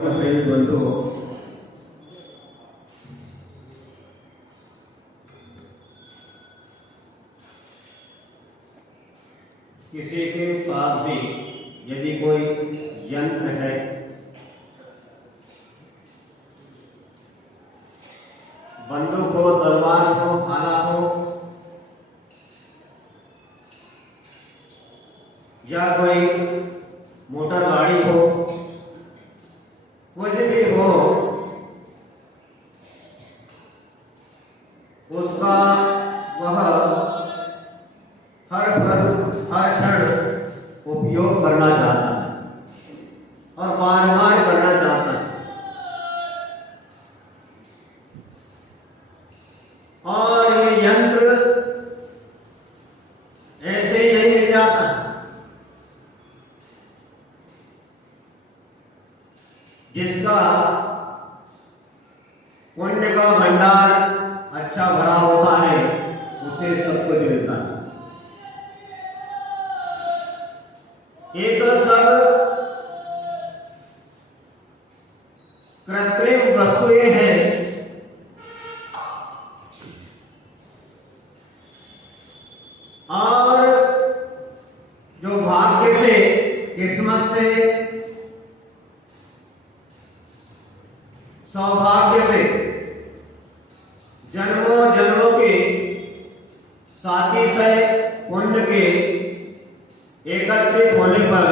बंधु किसी के पास भी यदि कोई यंत्र है, बंदूक हो, तलवार हो, भाला हो, या कोई मोटर गाड़ी हो, कुछ भी हो, उसका वह हर क्षण उपयोग करना चाहता है और बार बार करना चाहता है। और ये यंत्र ऐसे ही नहीं मिल जाता, जिसका पुण्य का भंडार अच्छा भरा होता है उसे सब कुछ मिलता है। ये तो सब कृत्रिम वस्तुएं हैं, और जो भाग्य से, किस्मत से, सौभाग्य से, जन्मों जन्मों के साथी से पुण्य के एकत्रित होने पर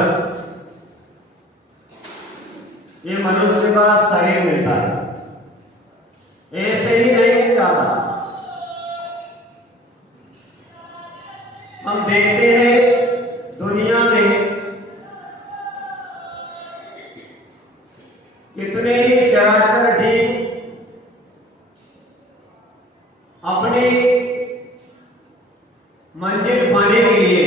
ये मनुष्य का शरीर मिलता है, ऐसे ही नहीं मिल जाता। हम देखते हैं दुनिया में कितने ही चराचर जीव अपनी मंजिल पाने के लिए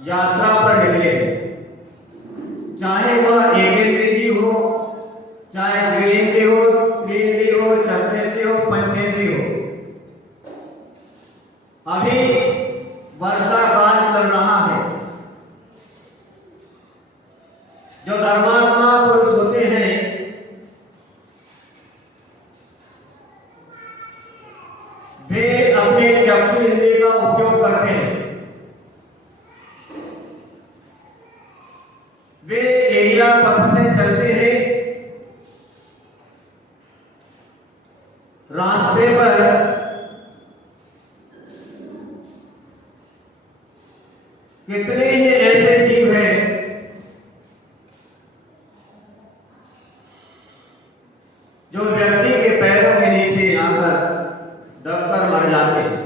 यात्रा पर निकले, चाहे वह एकेंद्रीय जीव हो, चाहे द्विवेंद्रीय हो, त्रिवेंद्रीय हो, चतुर्वेंद्रीय हो, पंचेंद्रीय हो। अभी वर्षा काल चल रहा है। जो धर्मात्मा पुरुष होते हैं वे अपने चक्षु इंद्रिय का उपयोग करते हैं। वे एरिया पथ से चलते हैं, रास्ते पर कितने ही ऐसे जीव हैं जो व्यक्ति के पैरों के नीचे आकर दबकर मर जाते हैं।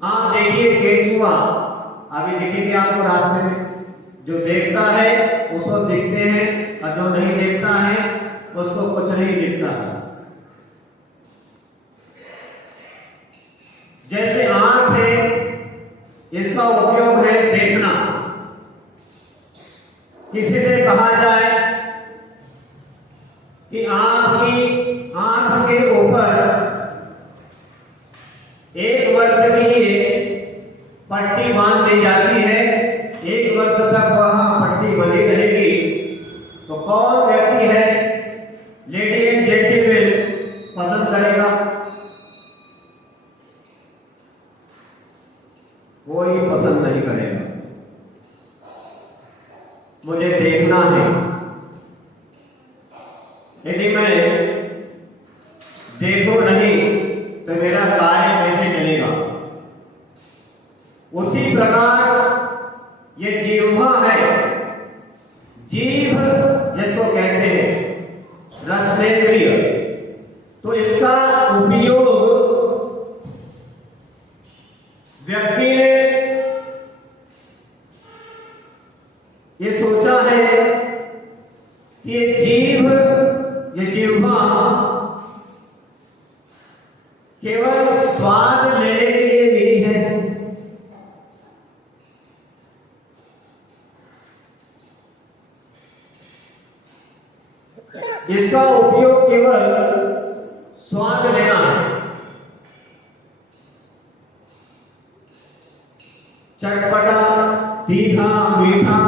आप देखिए केचुआ अभी दिखेंगे आपको रास्ते में, जो देखता है उसको दिखते हैं और जो नहीं देखता है उसको कुछ नहीं दिखता है। जैसे आंख है, इसका उपयोग है देखना। किसी से कहा जाए कि आंख के ऊपर 1 वर्ष के लिए पट्टी बांध दी जाती है, 1 वर्ष तक वहां पट्टी बंधी रहेगी, तो कौन व्यक्ति है लेडी एंड जेंटलमैन पसंद करेगा? कोई पसंद नहीं करेगा। मुझे देखना है। यदि मैं देखो नहीं तो मेरा कार्य कैसे चलेगा? उसी प्रकार ये जीवा है, जीव जिसको कहते हैं रसनेन्द्रिय, तो इसका उपयोग व्यक्ति ने ये सोचा है कि ये जीव, ये जीवा केवल स्वाद लेने के लिए नहीं है, इसका उपयोग केवल स्वाद लेना है। चटपटा, तीखा, मीठा,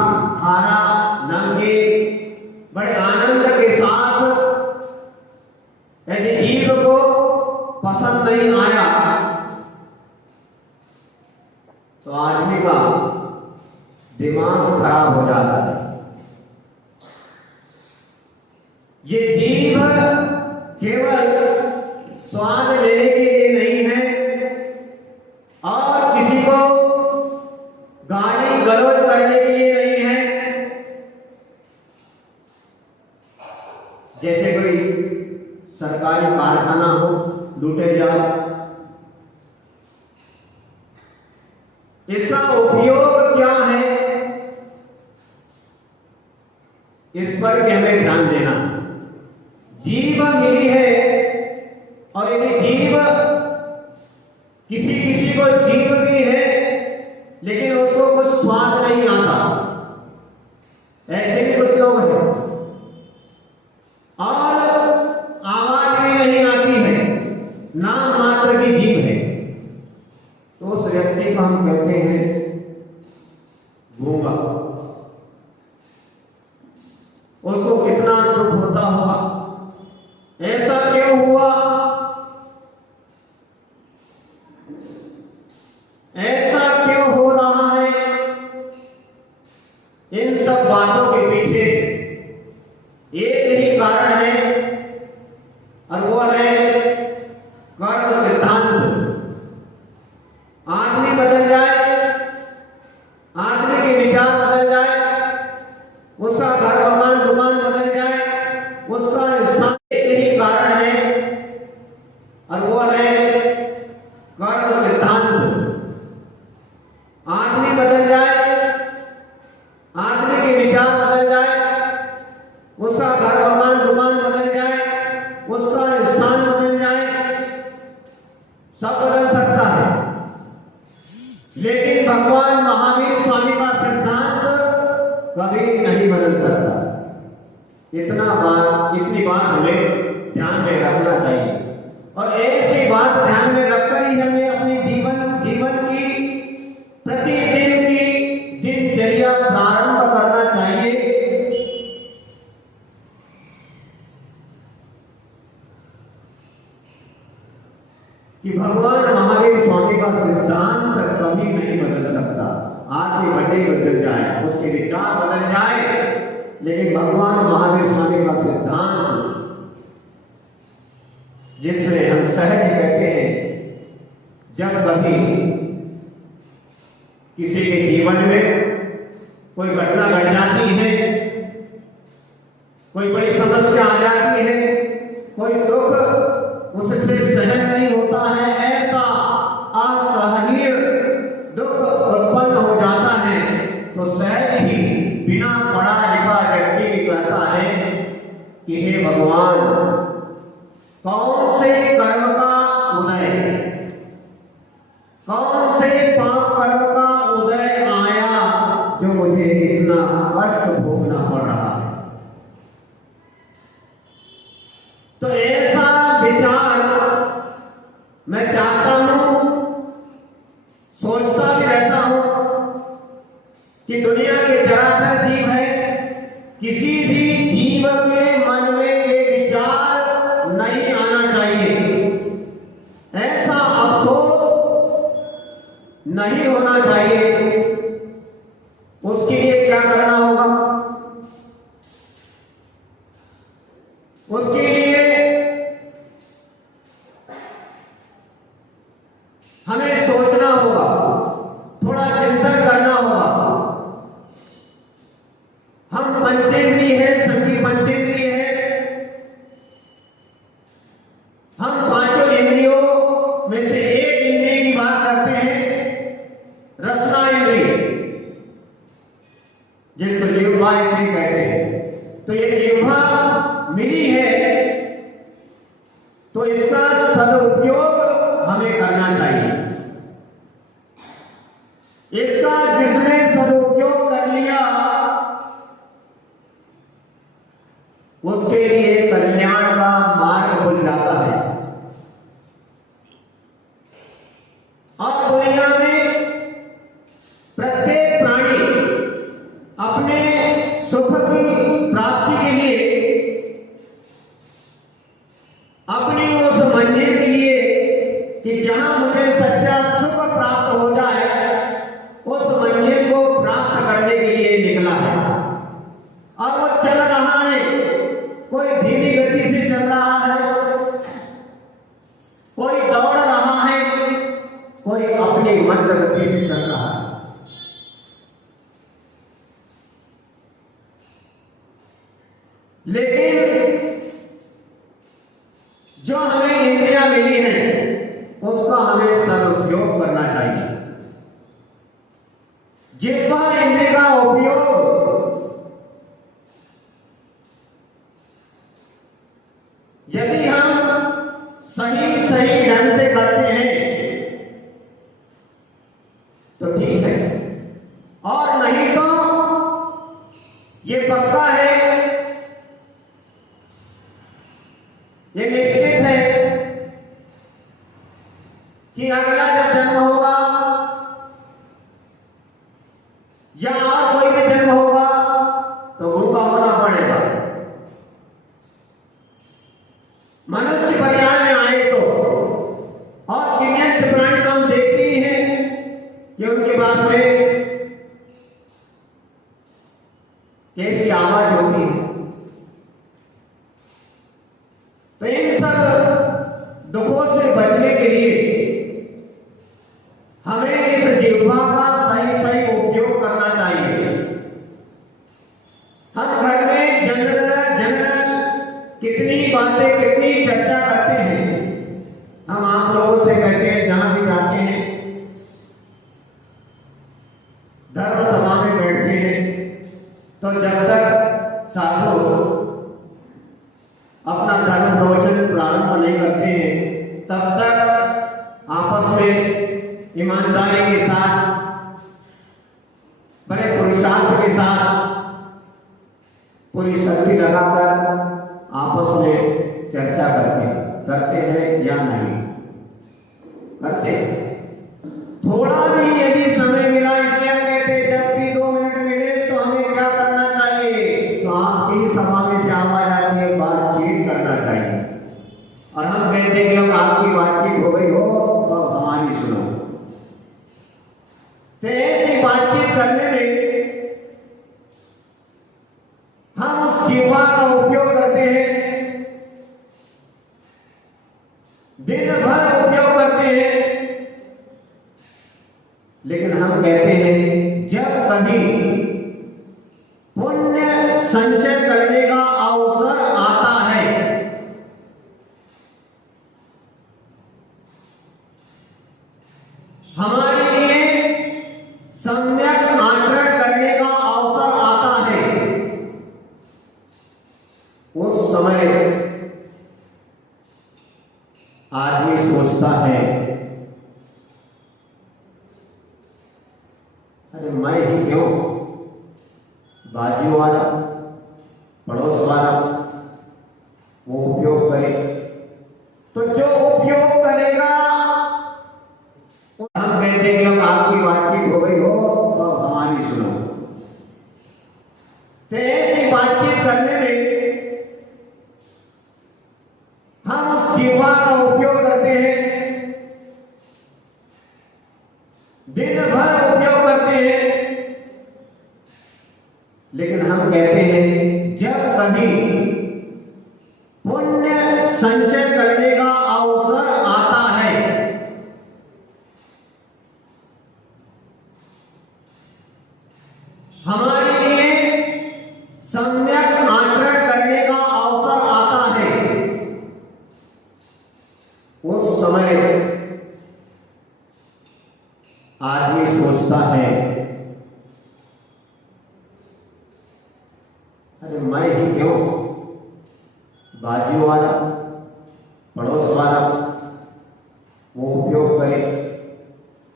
पसंद नहीं आया तो आदमी का दिमाग खराब हो जाता है। ये जीभ केवल स्वाद लेने के लिए नहीं है और किसी को गाली गलौज करने के लिए नहीं है। जैसे कोई सरकारी कारखाना हो, लूटे जाओ, इसका उपयोग क्या है, इस पर भी हमें ध्यान देना। जीभ मिली है और यदि जीभ किसी किसी को जीभ भी है लेकिन उसको कुछ स्वाद नहीं आता, ऐसे भी कुछ लोग हैं, और आवाज भी नहीं आती है, नाम मात्र की जीभ है, तो उस व्यक्ति को हम कहते हैं गूंगा। उसको कितना दुख होता होगा, ऐसा क्यों हुआ, ऐसा क्यों हो रहा है। इन सब बातों के पीछे एक ही कारण है और वो है कर्म सिद्धांत। आदमी बदल जाए, आदमी के विचार बदल जाए, उसका घर मकान दुकान बदल जाए, उसका स्थान, एक ही कारण है और वो है कर्म सिद्धांत। आदमी बदल जाए, आदमी के विचार बदल जाए, उसका घर मकान दुकान बदल जाए, उसका स्थान बदल जाए, सब बदल सकता है, लेकिन भगवान महावीर स्वामी का सिद्धांत कभी नहीं बदल सकता। इतनी बात हमें ध्यान में रखना चाहिए और ऐसी बात ध्यान में रखकर ही हमें अपनी जीवन की प्रतिदिन की दिनचर्या प्रारंभ करना चाहिए। कि भगवान महावीर स्वामी का सिद्धांत कभी नहीं बदल सकता। आदमी भले बदल जाए, उसके विचार बदल जाए, लेकिन भगवान महावीर स्वामी का सिद्धांत, जिसमें हम सहज कहते हैं, जब कभी किसी के जीवन में कोई घटना घट जाती है, कोई बड़ी समस्या आ जाती है, कोई दुख उससे सहन नहीं होता है, ऐसा असहनीय दुख उत्पन्न हो जाता है, तो सहज ही बिना पढ़ा लिखा व्यक्ति कहता है कि हे भगवान, कौन से कर्म का उदय, कौन से पाप कर्म का उदय आया जो मुझे इतना कष्ट भोगना पड़ रहा है। तो ऐसा विचार मैं चाहता हूं, सोचता भी रहता हूं कि दुनिया के जरातर जीव है, किसी भी जीव के मन में ये विचार नहीं आना चाहिए, ऐसा अफसोस नहीं होना चाहिए। उसके लिए क्या करना होगा? उसके लिए हमें सोचना होगा, थोड़ा चिंतन करना होगा। हम पंचेंद्रिय है, संगीत पंचेंद्रिय है, हम पांचों इंद्रियों में से एक इंद्रिय की बात करते हैं, रसना इंद्रिय, जिसको जिह्वा इंद्रिय कहते हैं। तो ये जिह्वा मिली है तो इसका सदुपयोग हमें करना चाहिए। इसका जिसने सदुपयोग कर लिया उसके लिए कल्याण का मार्ग खुल जाता है। और दुनिया में प्रत्येक प्राणी अपने सुख की प्राप्ति के लिए, अपनी उस मंजिल के लिए कि जहां मुझे सच्चा सुख प्राप्त हो जाए उस मंजिल को प्राप्त करने के लिए निकला है। और वो चल रहा है, कोई धीमी गति से चल रहा है, कोई दौड़ रहा है, कोई अपनी मंद गति से चल रहा है। लेकिन जो हमें इंद्रियां मिली है उसका हमें सदुपयोग करना चाहिए। जिह्वा इंद्रिय का उपयोग यदि हम सही सही ढंग से करते हैं तो ठीक है, और नहीं तो ये पक्का है, ये निश्चित है कि अगला जब जन्म होगा या और कोई भी जन्म होगा तो भूखा होना पड़ेगा। मनुष्य परिवार में आए तो, और किन्नर प्राणी तो हम देखते ही हैं कि उनके पास में कैसी आवाज होती है। तो इन सब दुखों से बचने के लिए हमें इस जिह्वा का सही सही उपयोग करना चाहिए। हम घर में जनरल कितनी बातें, कितनी चर्चा करते हैं। हम आप लोगों से कहते हैं, जहां भी जाते हैं, धर्म सभा में बैठते हैं, तो जब तक साधु अपना धर्म प्रवचन प्रारंभ नहीं करते हैं तब तक आपस में ईमानदारी के साथ, बड़े पुरुषार्थ के साथ पूरी शक्ति लगाकर आपस में चर्चा करते हैं या नहीं करते। थोड़ा भी यदि समय मिला, इसलिए हम कहते हैं जब भी 2 मिनट मिले तो हमें क्या करना चाहिए, तो आपकी सभा में से आवाज आती है, बातचीत करना चाहिए। और हम कहते हैं कि हम आपकी बातचीत हो गई हो तो हमारी सुनो। तो ऐसी बातचीत करने में हम उस जिह्वा का उपयोग करते हैं, दिन भर उपयोग करते हैं। लेकिन हम कहते हैं जब कभी पुण्य संचय करने का अवसर आता है हमारे लिए सम्यक आचरण करने का अवसर आता है, उस समय आदमी सोचता है, अरे मैं ही क्यों, बाजू वाला, पड़ोस वाला वो उपयोग करे। तो जो उपयोग करेगा, हम कहते हैं कि हम आपकी बातचीत हो गई हो तो हमारी सुनो। तो ऐसी बातचीत करने में हम उस जिह्वा का उपयोग करते हैं, दिन भर उपयोग करते हैं। लेकिन हम कहते हैं जब कभी पुण्य संचय करने का अवसर आता है हमारे लिए सम्यक आचरण करने का अवसर आता है, उस समय आदमी सोचता है, अरे मैं ही क्यों, बाजू वाला, पड़ोस वाला वो उपयोग करे।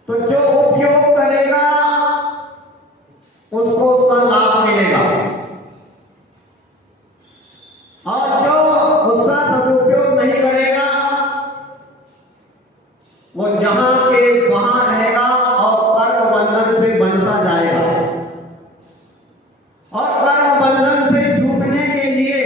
तो जो उपयोग करेगा उसको उसका लाभ मिलेगा, और जो उसका सदुपयोग नहीं करेगा वो जहां के वहां रहेगा और कर्म बंधन से बनता जाएगा। और कर्म बंधन से छूटने के लिए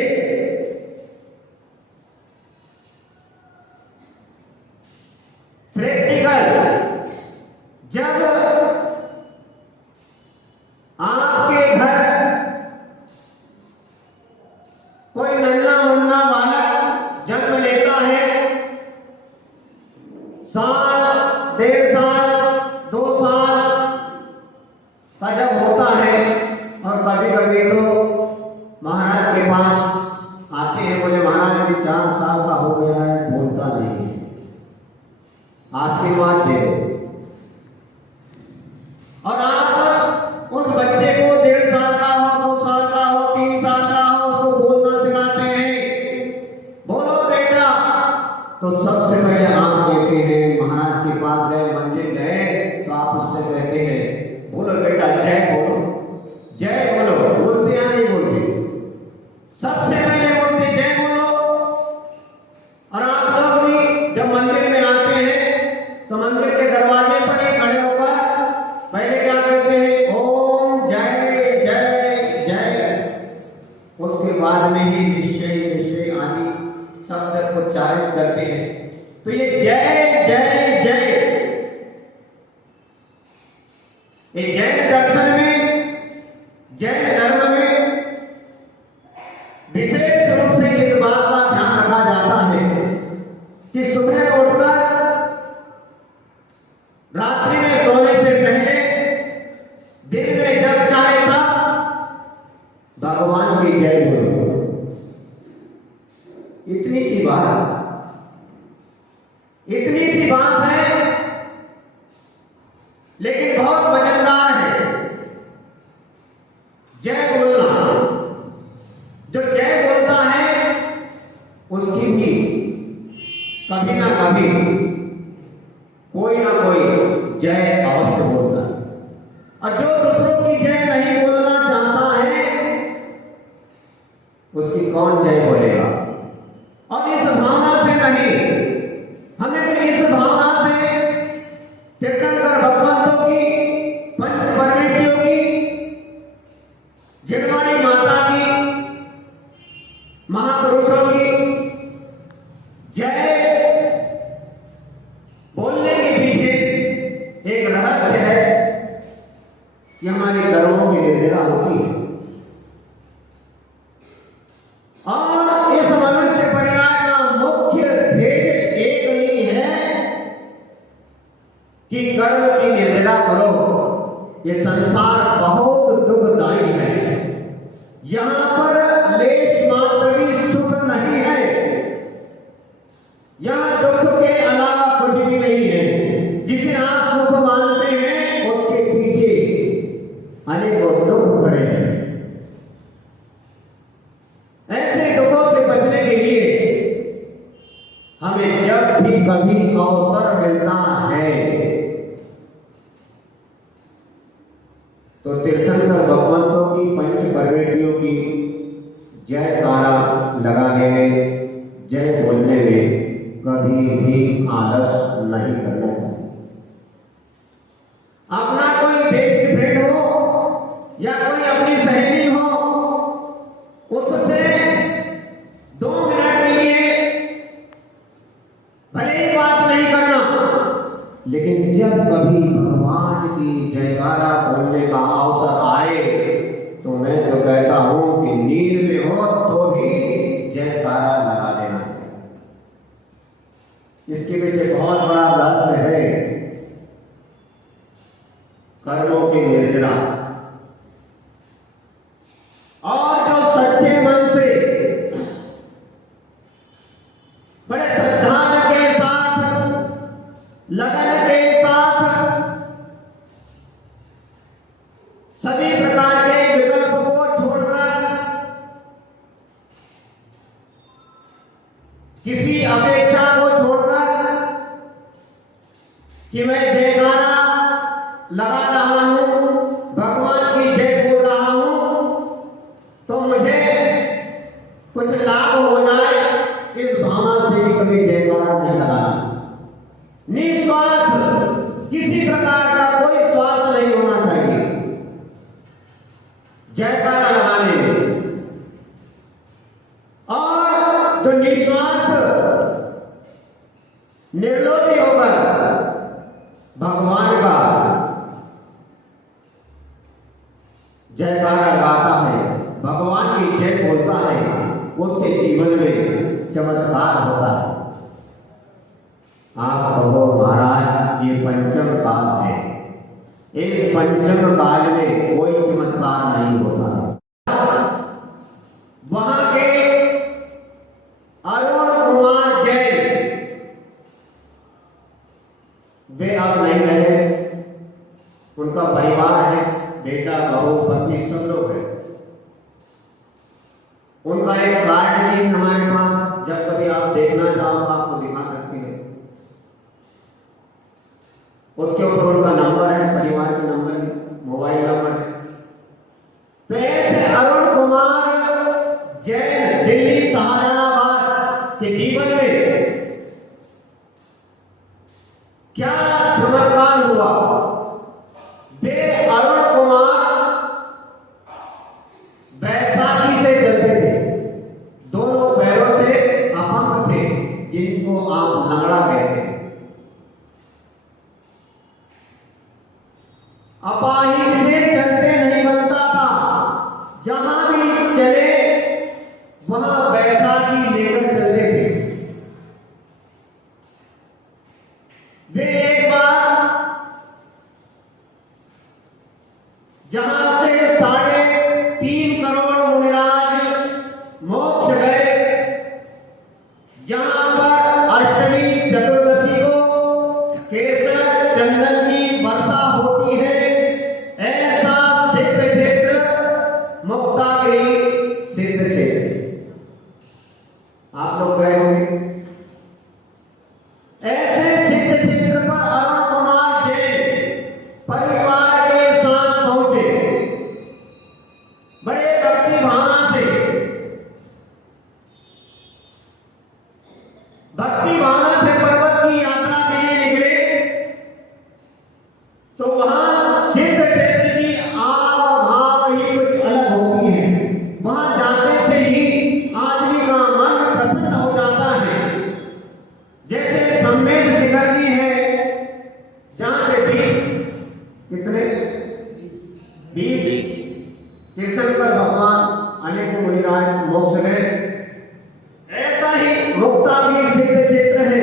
कभी तो महाराज के पास आते हैं, बोले महाराज जी 4 साल का हो गया है, बोलता नहीं है, आशीर्वाद दे। और आप उस बच्चे को 1.5 साल का हो, 2 साल का हो, 3 साल का हो, उसको बोलना सिखाते हैं, बोलो बेटा। तो सबसे पहले आप कहते हैं, महाराज के पास गए, मंदिर गए, तो आप उससे कहते हैं बोलो बेटा जय बोलो, जय बोलो। बोलते या नहीं बोलते? सबसे पहले बोलते जय बोलो। और आप लोग भी जब मंदिर में आते हैं तो मंदिर के दरवाजे पर ही खड़े होकर पहले क्या कहते हैं? ओम जय जय जय। उसके बाद में ही निश्चय निश्चय आदि शब्द उच्चारित करते हैं। तो ये जय जय जय, ये जैन दर्शन में, जैन धर्म में विशेष रूप से इस बात का ध्यान रखा जाता है कि सुबह उठकर रात्रि में सोने से पहले, दिन में जब चाहे तब भगवान की जय बोलो। इतनी सी बात, इतनी सी बात है, लेकिन बहुत मजेदार है जय बोलना। जो जय बोलता है उसकी भी कभी ना कभी कोई ना कोई जय अवश्य बोलता है। और जो दूसरों की जय नहीं बोलना चाहता है उसकी कौन जय बोलेगा? और इस भावना से नहीं, हमें भी इस भावना से तीर्थंकर भगवंतों की, पंच परमेश्वरियों की, जिनवाणी माता की, महापुरुषों की जय बोलने के पीछे एक रहस्य है कि हमारे कर्मों की निर्जरा होती है। और इस मनुष्य परिवार का मुख्य ध्येय एक ही है कि कर्म की निर्जरा करो। ये संसार बहुत दुखदायी है, यहां पर लेश मात्र भी सुख नहीं है, यहां दुख के अलावा कुछ भी नहीं है। जिसे आप सुख मानते हैं उसके पीछे अनेकों दुख खड़े हैं। ऐसे दुखों से बचने के लिए हमें जब भी कभी अवसर मिलता है तो तीर्थंकर भगवंतों की, पंच परमेश्वरियों की जयकारा लगाने में, जय बोलने में कभी भी आलस नहीं करना चाहिए। अपना कोई बेस्ट फ्रेंड हो या कोई अपनी सहेली हो, उससे 2 मिनट के लिए भले ही बात नहीं करना, लेकिन जब कभी भगवान की जयकारा बोलने का अवसर आए तो मैं तो कहता हूं कि नींद में हो तो भी जयकारा लगा देना चाहिए। इसके पीछे बहुत बड़ा रहस्य है, कर्मों की निर्जरा। और जो सच्चे मन से, बड़े श्रद्धा के साथ, लगन के साथ सभी प्रकार के विकल्प को छोड़कर, किसी अपेक्षा को छोड़कर कि मैं जयकारा लगा रहा हूं, भगवान की जय बोल रहा हूं, तो मुझे कुछ लाभ हो जाए, इस भावना से भी कभी जयकारा नहीं लगाना। निस्वार्थ, किसी प्रकार का कोई स्वार्थ नहीं होना चाहिए जयकारा लगाने में। और जो निस्वार्थ निर्लोभी होकर भगवान का जयकारा गाता है, भगवान की जय बोलता है, उसके जीवन में चमत्कार होता है। आप कहो महाराज ये पंचम काल है, इस पंचम काल में कोई चमत्कार नहीं होता। छोड़ उनका नंबर है, परिवार का नंबर है, मोबाइल नंबर है। तो ऐसे अरुण कुमार जैन दिल्ली सहारनाबाद के जीवन में क्या चमत्कार हुआ। वे अरुण कुमार बैसाखी से चलते थे, दोनों पैरों से अपंग थे, जिनको आप लंगड़ा कहते हैं। अपाहिज से चलते नहीं बनता था, जहां भी चले वहां बैसाखी लेकर चलते थे। वे एक बार जहां से 3.5 करोड़ मुनिराज मोक्ष गए, जहां पर अष्टमी चतुर्दशी को केसर चंदन की वर्षा होती है, ऐसा सिद्ध क्षेत्र मुक्तागिरी सिद्ध क्षेत्र आप लोग गए होंगे। ऐसे सिद्ध क्षेत्र पर अरुण कुमार जैन परिवार के साथ पहुंचे। बड़े भक्ति भावना से पर्वत की यात्रा के लिए निकले। तो वहां सिद्ध क्षेत्र की भाव ही कुछ अलग होती है। वहां जाने से ही आदमी का मन प्रसन्न हो जाता है। जैसे सम्मेद शिखर की है, जहां से 20 कीर्तन पर भगवान अनेकों मुनिराज मोक्ष गए। ऐसा ही मुक्तागिरी सिद्ध क्षेत्र है।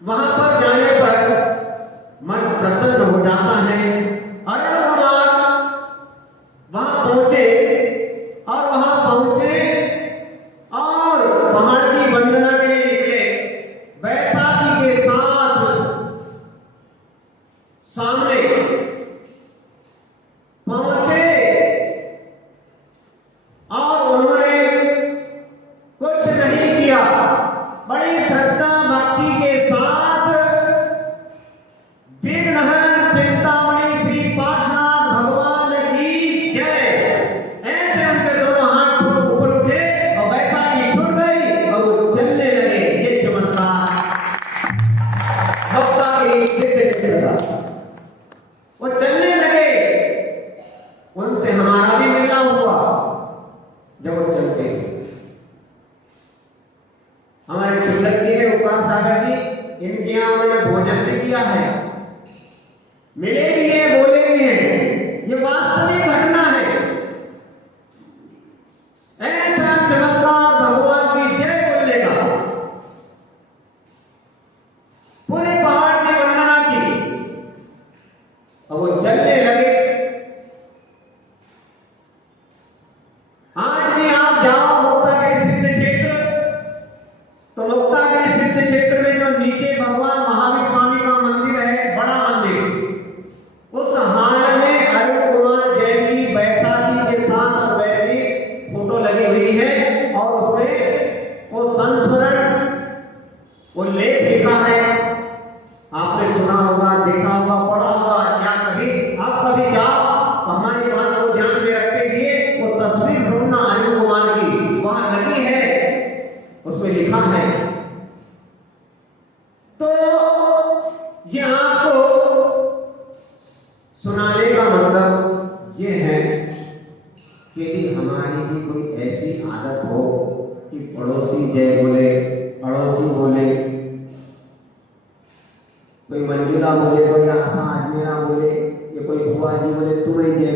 वहां पर जाने पर मन प्रसन्न हो जाता है। अरुण कुमार वहां पहुंचे और पहाड़ की वंदना के लिए निकले। बैसाखी के साथ सामने पहुंचे और उन्होंने कुछ नहीं किया। बड़ी श्रद्धा भक्ति के साथ विघ्नहर चिंतामणि श्री पार्श्वनाथ भगवान की जय, ऐसे उनके दोनों हाथ ऊपर उठे और बैसाखी छूट गई और वो चलने लगे। ये चमत्कार भक्ता की सिद्ध वो चलने लगे। उनसे हमारा भी मिलना हुआ जब वो चलते। हमारे चुल्लक जी है उपास सागर जी, इनके यहाँ उन्होंने भोजन भी किया है, मिले भी है, बोले भी हैं। ये वास्तविक घटना है। ऐसा चमत्कार भगवान की जय बोलने का। पूरे पहाड़ की वंदना की और वो चलने लगे। आज भी आप जाओ मुक्तागिरी सिद्ध क्षेत्र, तो मुक्तागिरी सिद्ध क्षेत्र में जो नीचे भगवान महावीर स्वामी का मंदिर है, बड़ा मंदिर, उस हाल में अरुण कुमार जैन की बैसाखी के साथ वैसी फोटो लगी हुई है और उसमें वो संस्मरण, वो लेख लिखा है। आपने सुना होगा, देखा होगा, पढ़ा होगा। क्या कभी जाओ तो हमारी बात को ध्यान में रखते हुए वो तस्वीर ढूंढना अरुण कुमार की, वहां लगी है, उसमें लिखा है। तो ये आपको सुनाने का मतलब ये है कि हमारी भी कोई ऐसी आदत हो कि पड़ोसी जय बोले, अड़ोसी बोले, कोई मंजूरा बोले, कोई आशा अजमेरा बोले, या कोई बुआ जी बोले तुम्हें जय